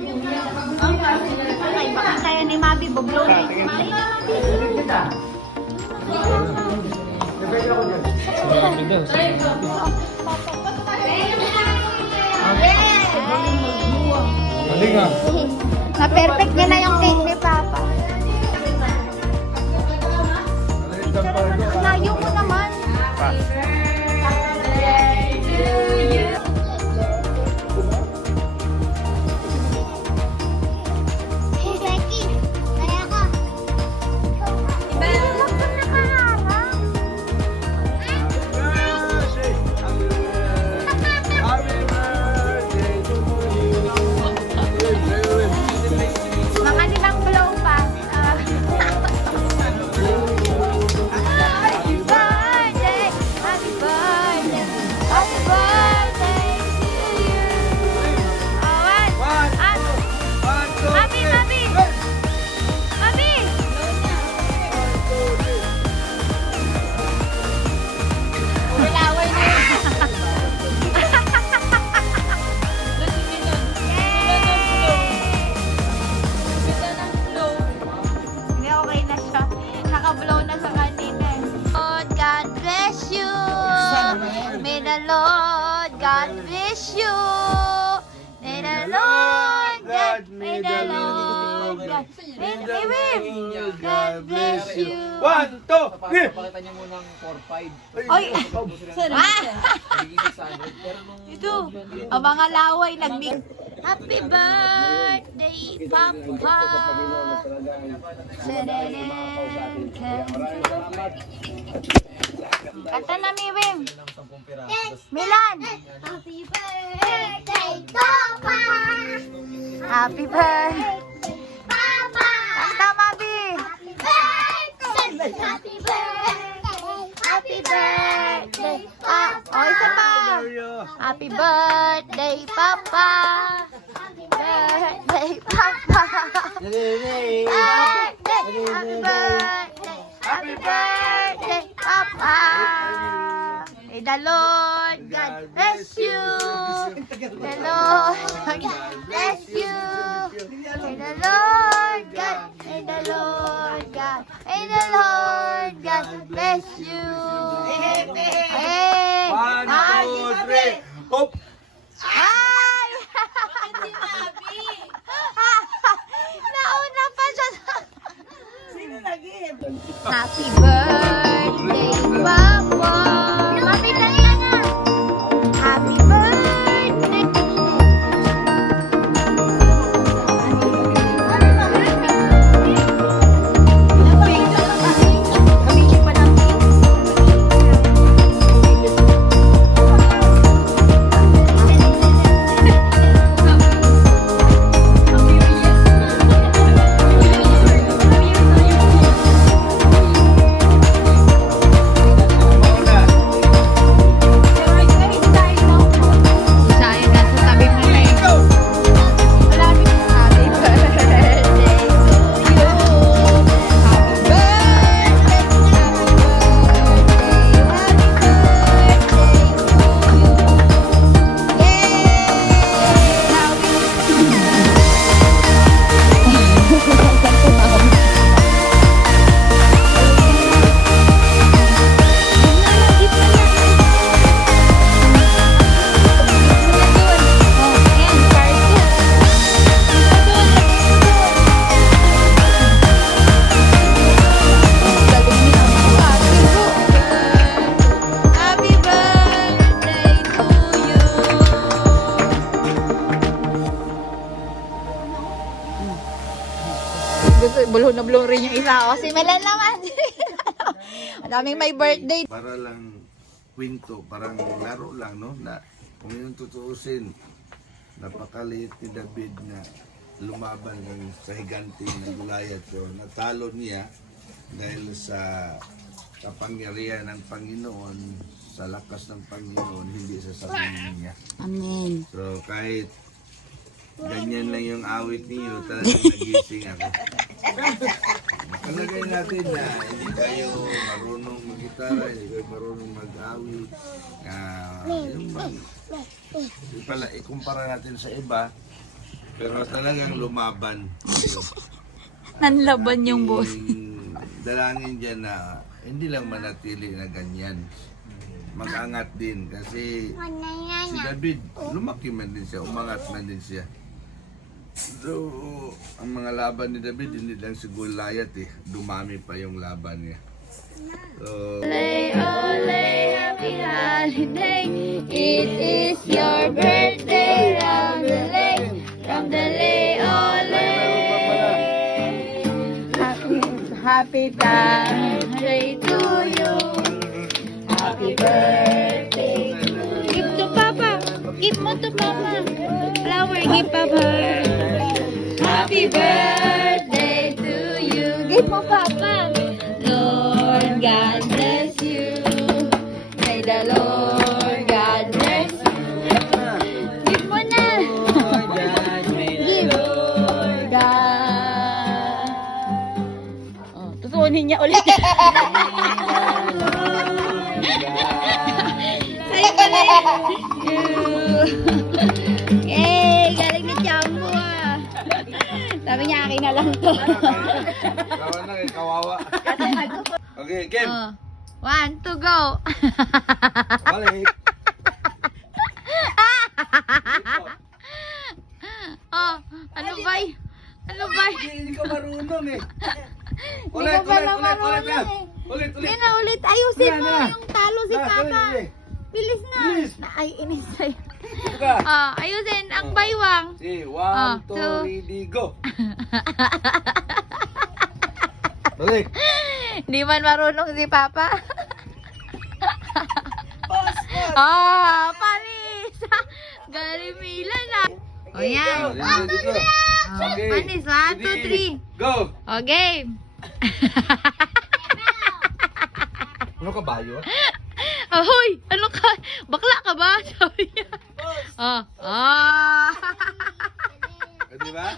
Ay, baka kaya ni Mabi, bublow na yung Mabi. Na-perfect niya na yung cake ni Papa. Layo mo naman. Hey, Becky. Kaya ka. Bakit ka nakaharap? Mga limang blow pa. Happy birthday! Happy birthday! Happy birthday to you! Mabi! Mabi! Mabi! Ulaway na yun. Hindi, okay na siya. Naka-blow na sa kanina. Lord, God bless you. May the Lord, God bless you. May the Lord, God, may the Lord, God, may Wim. God bless you. 1, 2, 3! Pakita niyo muna ng 4-5. Oy! Nagiging 600. Pero nung Ito, ang mga laway nagmix. Happy birthday, Papa! Kata na, Miwim. Milan! Happy birthday, Papa! Happy birthday, Papa! Kanta, Mabi! Happy birthday! Happy birthday! Oh, isa pa! Happy birthday, Papa! Happy birthday, Papa! Birthday! Happy birthday! Happy birthday, Papa! May the Lord, God bless you! The Lord, God bless you! May the Lord, God, may the Lord, God, may the Lord, God bless you! Hey! 1, 2, 3! Hop! Ay! Nauna pa siya. Happy birthday, Papa! Happy birthday na! Happy birthday! Bulho na bulho rin yung isa. O, si Melan naman. Ang daming may birthday. Para lang kwento, parang laro lang, no? Na kung yung tutuusin, napakaliit ni David na lumaban ng sa higante ng Goliath. So, natalo niya dahil sa kapangyarihan ng Panginoon, sa lakas ng Panginoon, hindi sa sarili niya. Amen. So, kahit ganyan lang yung awit niyo, talagang nagising ako. Nakalagay natin na hindi kayo marunong mag-gitara, hindi kayo marunong mag-awit. Yung ikumpara natin sa iba, Pero talagang lumaban. Nanlaban yung boss. Dalangin dyan na hindi lang manatili na ganyan. Mag-angat din kasi si David, lumaki man din siya, umangat man din siya. So, ang mga laban ni David, hindi lang si Goliath dumami pa yung laban niya. So, Ole, ole, happy holiday. It is your birthday. From the lay, ole. Happy birthday to you. Happy birthday to you. Give to Papa. Give mo to Papa. Flower, give Papa. Happy birthday to you. Give mo Papa. Lord God bless you. May the Lord God bless you. Give mo na. Give Lord God. Oh, tutuunin niya ulit. Sa'yo pala Yay! Galing na Jambo ah. Sabi niya akin na lang to. kawan na kawawa. Okay, game. Oh. 1, 2, go! Balik. Oh, ano ba? Ano ba? Hindi ka marunong Hindi ka pala marunong Ulit. Hindi na ulit. Ayusin mo Na. yung talo si Papa. Bilis na. Bilis. Ay, inis sa'yo. Ka. Oh, ayusin ang baywang. Si, Ah, 1, 2, 3, go. Balik. Hindi man marunong si Papa. Ah, panis. Galimila na. O yan. Dito. Oh, panis. 1, 2, 3. Go. O, game. Ano ka bayo? Ahoy! Ano ka? Bakla ka ba? Sabi niya. Ah. Ah. Di ba?